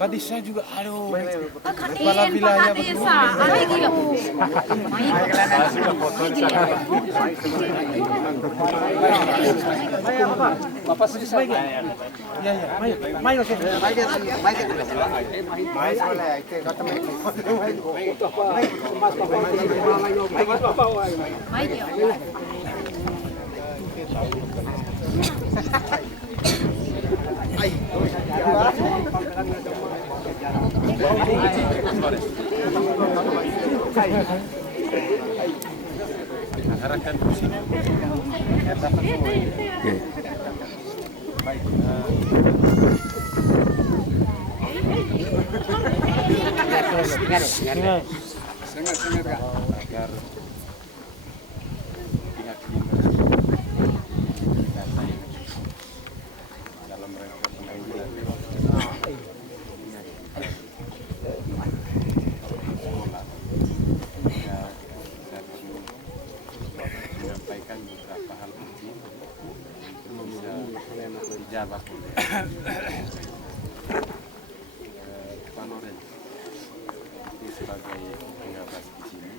Pak Desa juga, aduh. Kepala wilayah desa. Bapak sih baik ya? Ya, main oke. Arahkan ke sini. Baik. Sangat Kak. Agar pihak dinas data ini dalam rangka penanggulangan sekolah. Ya, saya perlu menyampaikan beberapa hal penting untuk bisa dijawab oleh Pak Noren sebagai pengawas di sini.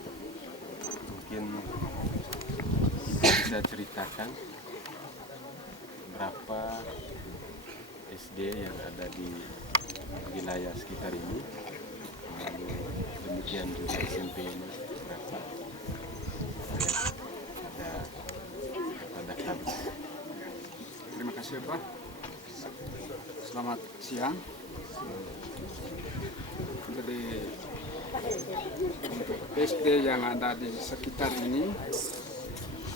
Mungkin bisa ceritakan berapa SD yang ada di wilayah sekitar ini, lalu demikian juga SMP ini berapa, ada habis. Terima kasih Pak. Selamat siang. Jadi untuk SD yang ada di sekitar ini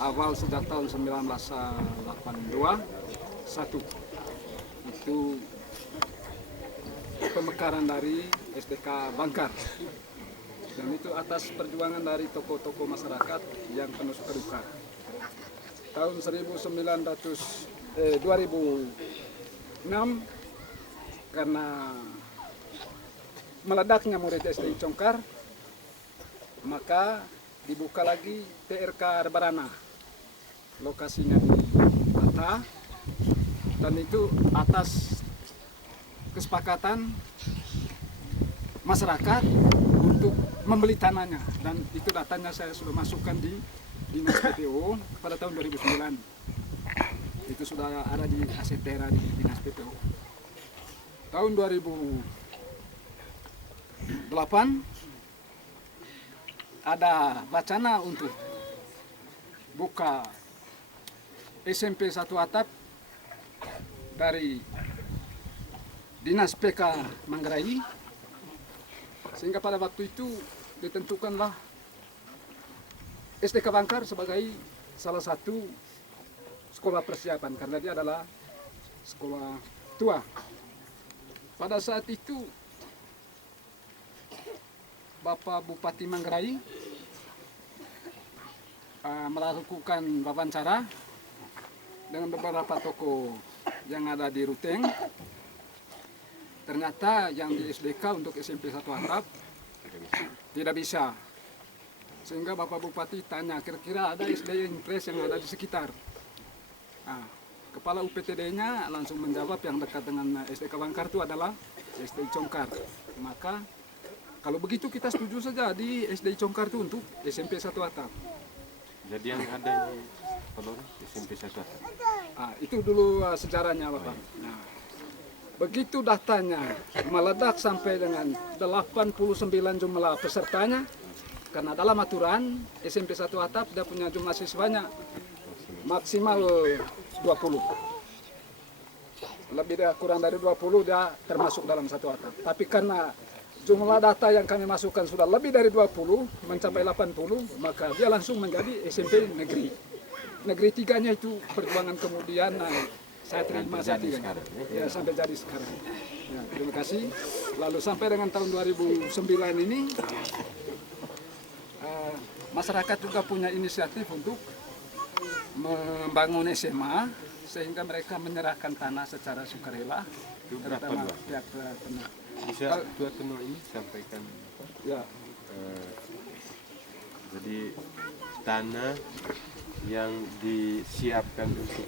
awal sejak tahun 1982 itu pemekaran dari STK Bangkar, dan itu atas perjuangan dari tokoh-tokoh masyarakat yang penuh suka duka. Tahun 2006 karena meledaknya murid SD Congkar, maka dibuka lagi PRK Rebarana, lokasinya di Bata, dan itu atas kesepakatan masyarakat untuk membeli tanahnya, dan itu datanya saya sudah masukkan di Dinas PPO pada tahun 2009. Itu sudah ada di Asetera di Dinas PPO. Tahun 2008 ada wacana untuk buka SMP 1 atap dari Dinas PK Manggarai, sehingga pada waktu itu ditentukanlah STK Bangkar sebagai salah satu sekolah persiapan karena dia adalah sekolah tua. Pada saat itu Bapak Bupati Manggarai melakukan wawancara dengan beberapa tokoh yang ada di Ruteng. Ternyata yang di SDK untuk SMP 1 atap tidak bisa. Sehingga Bapak Bupati tanya, kira-kira ada SD Impres yang ada di sekitar. Nah, kepala UPTD-nya langsung menjawab yang dekat dengan SDK Bangkar itu adalah SD Congkar. Maka kalau begitu kita setuju saja di SD Congkar itu untuk SMP 1 atap. Jadi yang ada di Pelor SMP 1 atap. Itu dulu sejarahnya Bapak. Nah, begitu datanya meledak sampai dengan 89 jumlah pesertanya, karena dalam aturan SMP 1 atap dia punya jumlah siswanya maksimal 20. Lebih kurang dari 20 dia termasuk dalam 1 atap. Tapi karena jumlah data yang kami masukkan sudah lebih dari 20, mencapai 80, maka dia langsung menjadi SMP negeri. Negeri 3-nya itu perjuangan kemudian saya terima saat ini. Ya, sampai jadi sekarang. Ya, terima kasih. Lalu sampai dengan tahun 2009 ini, masyarakat juga punya inisiatif untuk membangun SMA, sehingga mereka menyerahkan tanah secara sukarela. Itu berapa luas? Pihak tanah. Bisa dua tenor ini sampaikan. Ya. Jadi tanah yang disiapkan untuk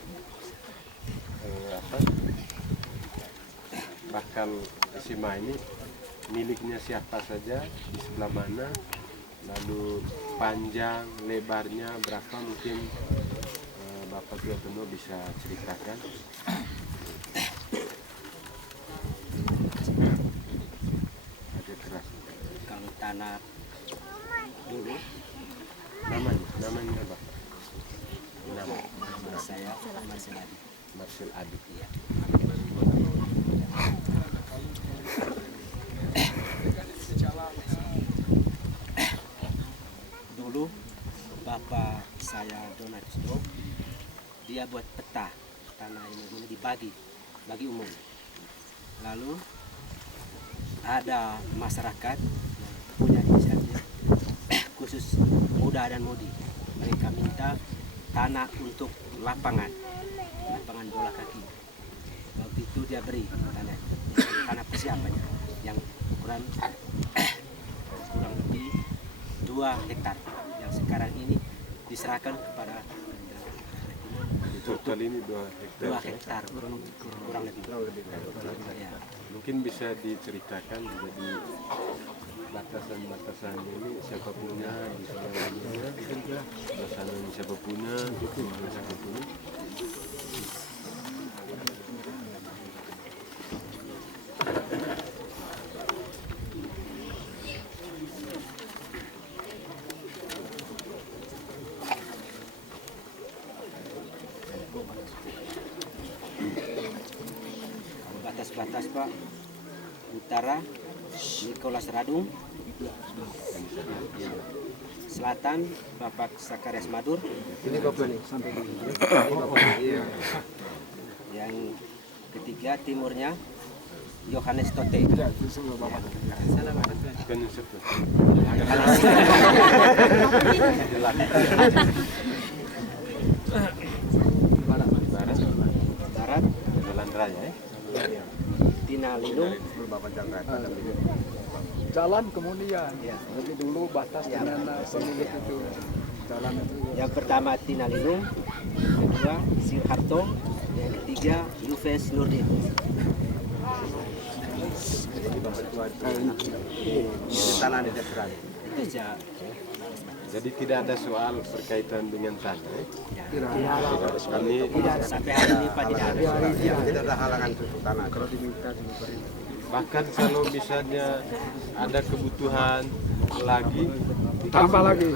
bakal SMA ini miliknya siapa saja, di sebelah mana, lalu panjang, lebarnya berapa, mungkin Bapak Tua Penuh bisa ceritakan. Agak keras. Kalau tanah dulu Namanya Bapak? Nama saya Marcel Adi. Marcel Adi. Iya. Dulu bapak saya Donatus, dia buat peta tanah ini dibagi, bagi umum. Lalu ada masyarakat yang punya inisiatif khusus muda dan mudi. Mereka minta tanah untuk lapangan bola kaki. Waktu itu dia beri tanah persiapannya yang ukuran kurang lebih 2 hektar yang sekarang ini diserahkan kepada Total ini 2 hektar. 2 hektar kurang lebih. Ya. Mungkin bisa diceritakan jadi batasan-batasan ini siapa punya, di sana batasan siapa punya, itu siapa punya. Batas-batas Pak, utara Nikolas Radung, selatan Bapak Sakarias Madur, Ini Bapak nih sampai di yang ketiga timurnya Yohanes Tote. Ya, itu semua Bapak. Kan yang satu. Barat Jalan raya ya. Tinalinu, Jalan kemudian. Jadi dulu batas dengan pemilik itu jalan itu. yang pertama Tinalinu, yang kedua Sirharto, yang ketiga Yufes Nurdin. Itu saja. Jadi tidak ada soal berkaitan dengan tanah. Ya. Kami Sampai hari ini Pak tidak ada. Tidak ada halangan untuk tanah. Kalau diminta juga. bahkan kalau misalnya ada kebutuhan lagi, Tambah lagi.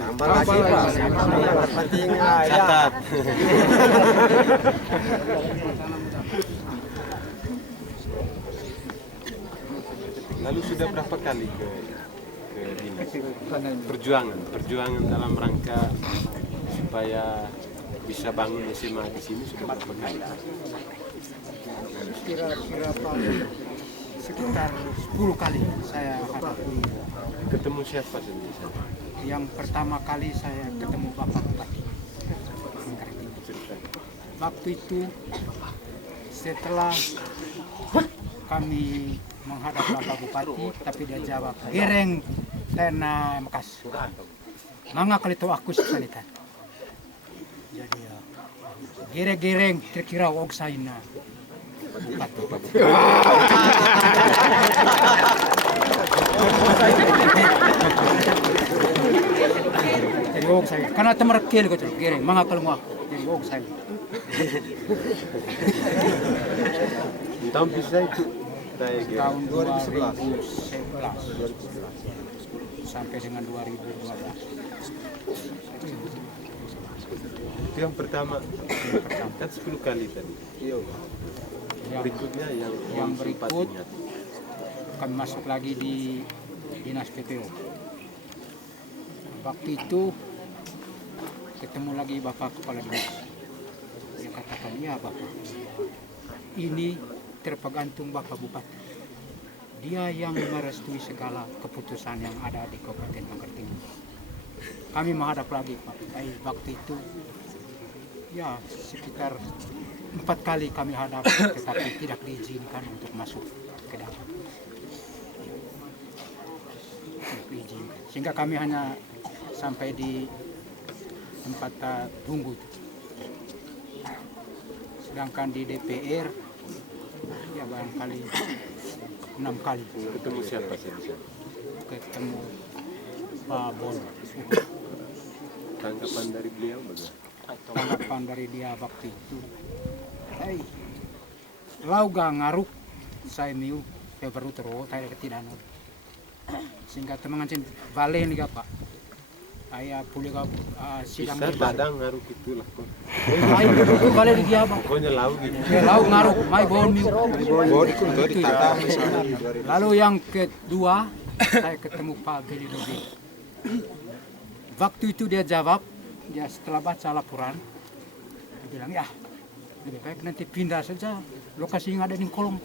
Penting catat. Lalu sudah berapa kali ke dinas? Perjuangan dalam rangka supaya bisa bangun SMA di sini sudah berapa kali? Kira-kira sekitar 10 kali saya hadapi. Ketemu siapa sendiri? Yang pertama kali saya ketemu Bapak Bupati. Waktu itu setelah kami menghadap Bapak Bupati, tapi dia jawab, "Gereng tena makas. Manga kali itu aku sekalian." Jadi ya, gereng kira-kira wog saina. Bupati. Jadi wog saya, karena temerkel gitu, gereng, manga kalau mau, jadi wog saya. Tahun bisa itu Tahun 2011 sampai dengan 2012. itu yang pertama. Kan 10 kali tadi. Berikutnya yang sempat berikut ingat. kami masuk lagi di dinas PPO. Waktu itu ketemu lagi Bapak Kepala Dinas. Dia katakan, "Ya Bapak, ini tergantung Bapak Bupati. Dia yang merestui segala keputusan yang ada di Kabupaten Bangka Timur." Kami menghadap lagi Pak. Waktu itu ya sekitar 4 kali kami hadap, tetapi tidak diizinkan untuk masuk ke dalam. Tidak diizinkan. Sehingga kami hanya sampai di tempat tunggu. Sedangkan di DPR ya barangkali 6 kali. Ketemu siapa sih di sana? Ketemu Pak Bon. Tanggapan dari beliau bagaimana? Tanggapan dari dia waktu itu, hey, lau gak ngaruk saya miu baru terus saya ketidan sehingga teman cin balik nih pak saya boleh sidang Bisa dadang ngaruh gitulah kok. ayo dulu balik di dia pak Pokoknya lau gitu. ya, lau ngaruk mai bon miu Itu ditata lalu yang kedua saya ketemu Pak Billy Dobi. Waktu itu dia jawab, dia setelah baca laporan, dia bilang ya lebih baik nanti pindah saja lokasi yang ada di kolong.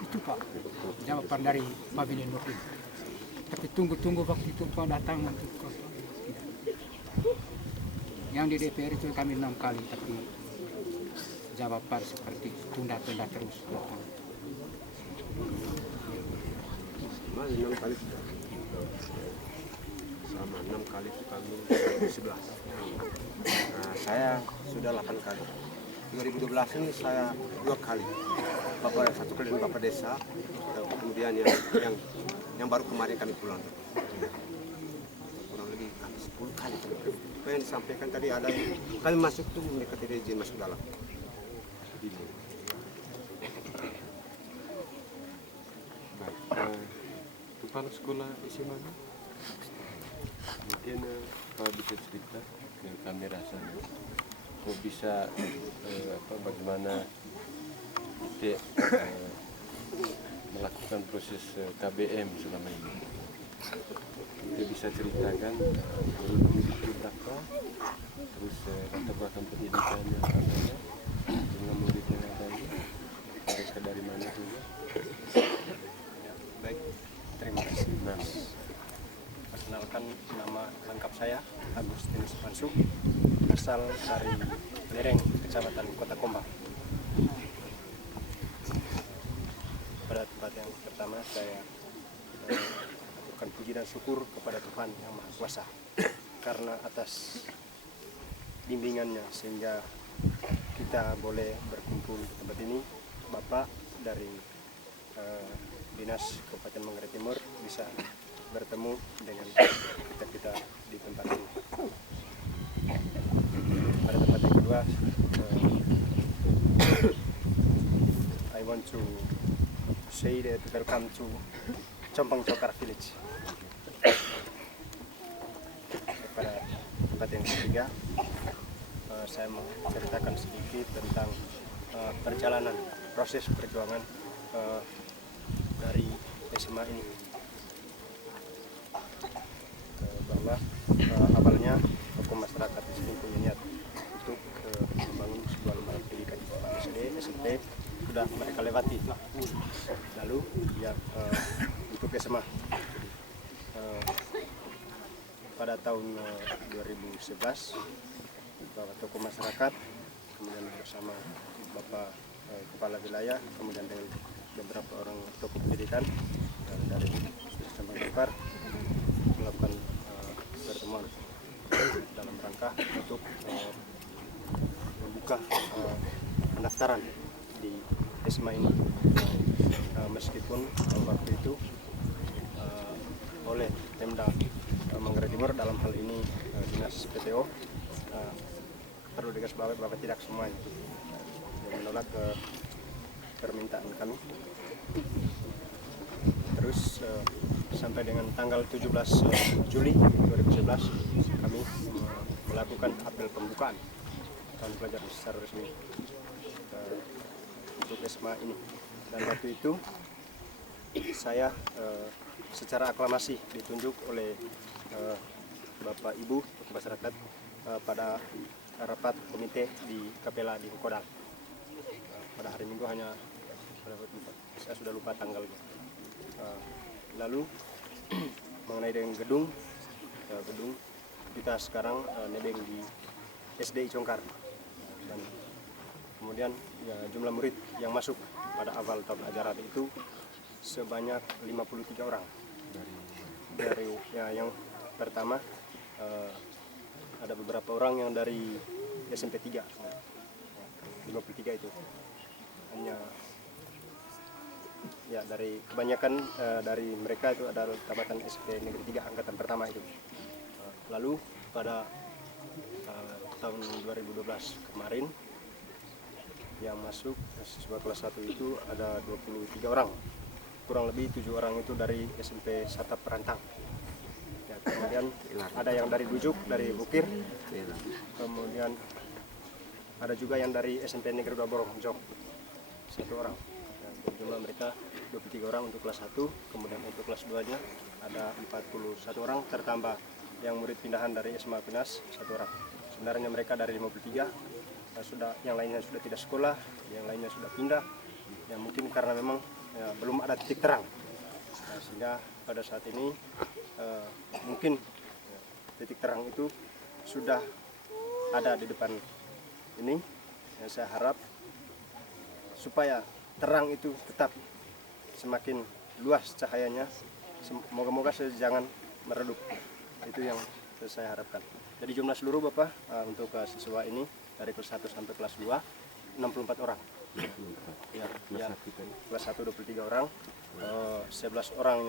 Itu Pak jawaban dari Pak Billy Dobi. Tapi tunggu-tunggu waktu itu Pak datang untuk yang di DPR itu kami 6 kali, tapi jawaban seperti tunda-tunda terus datang. Mas 6 kali sudah. Sama 6 kali itu kami 11. Nah, saya sudah 8 kali. 2012 ini saya 2 kali. Bapak satu kali dengan Bapak Desa, kemudian yang baru kemarin kami pulang. Kurang lebih 10 kali. Apa yang disampaikan tadi ada kami masuk tuh mereka tidak izin masuk dalam. Baik, kepala sekolah isi mana? Mungkin Pak bisa cerita ke kamera sana. Kok bisa bagaimana kita melakukan proses KBM selama ini? Kita bisa ceritakan dulu itu apa, terus latar belakang pendidikannya adanya, dengan muridnya adanya, mereka dari mana juga. Baik, terima kasih. Nah, Perkenalkan, nama lengkap saya Agustinus Mansuk, asal dari Lereng, Kecamatan Kota Kombang. Pada tempat yang pertama saya aturkan puji dan syukur kepada Tuhan Yang Maha Kuasa karena atas bimbingannya sehingga kita boleh berkumpul di tempat ini. Bapak dari Dinas Kabupaten Manggarai Timur bisa bertemu dengan kita di tempat ini. Pada tempat yang kedua, I want to say that welcome to Compang Cokar Village. Pada tempat yang ketiga, saya menceritakan sedikit tentang perjalanan proses perjuangan dari SMA ini. Bahwa awalnya tokoh masyarakat di sini punya niat untuk membangun sebuah lembaga pendidikan SD, SMP sudah mereka lewati. Lalu ya untuk SMA pada tahun 2011 bahwa tokoh masyarakat kemudian bersama Bapak Kepala Wilayah kemudian dengan beberapa orang tokoh pendidikan dari Compang Cokar melakukan pertemuan dalam rangka untuk membuka pendaftaran di SMA ini. Meskipun waktu itu oleh Pemda Manggarai Timur dalam hal ini Dinas PTO perlu digarisbawahi bahwa tidak semuanya yang menolak permintaan kami. Terus sampai dengan tanggal 17 Juli 2011 kami melakukan apel pembukaan tahun pelajaran secara resmi untuk SMA ini. Dan waktu itu saya secara aklamasi ditunjuk oleh Bapak Ibu masyarakat pada rapat komite di Kapela di Kodal. Pada hari Minggu hanya saya sudah lupa tanggalnya. Lalu mengenai dengan gedung kita sekarang nebeng di SD Icongkar dan kemudian ya, jumlah murid yang masuk pada awal tahun ajaran itu sebanyak 53 orang dari ya, yang pertama ada beberapa orang yang dari SMP 3 53 itu hanya ya dari kebanyakan dari mereka itu adalah tamatan SMP Negeri 3 angkatan pertama itu. Lalu pada tahun 2012 kemarin yang masuk siswa kelas 1 itu ada 23 orang, kurang lebih 7 orang itu dari SMP Satap Perantang ya, kemudian ada yang dari Bujuk, dari Bukir, kemudian ada juga yang dari SMP Negeri 2 Borong, Jong, 1 orang ya, jumlah mereka 23 orang untuk kelas 1, kemudian untuk kelas 2 nya ada 41 orang, tertambah yang murid pindahan dari SMA Pinas 1 orang. Sebenarnya mereka dari 53, yang lainnya sudah tidak sekolah, yang lainnya sudah pindah, ya mungkin karena memang ya, belum ada titik terang. Nah, sehingga pada saat ini mungkin ya, titik terang itu sudah ada di depan ini. Yang saya harap supaya terang itu tetap semakin luas cahayanya, moga-moga jangan meredup. Itu yang saya harapkan. Jadi jumlah seluruh Bapak untuk siswa ini dari kelas 1 sampai kelas 2 64 orang. Ya, kelas 1 23 orang, 11 orangnya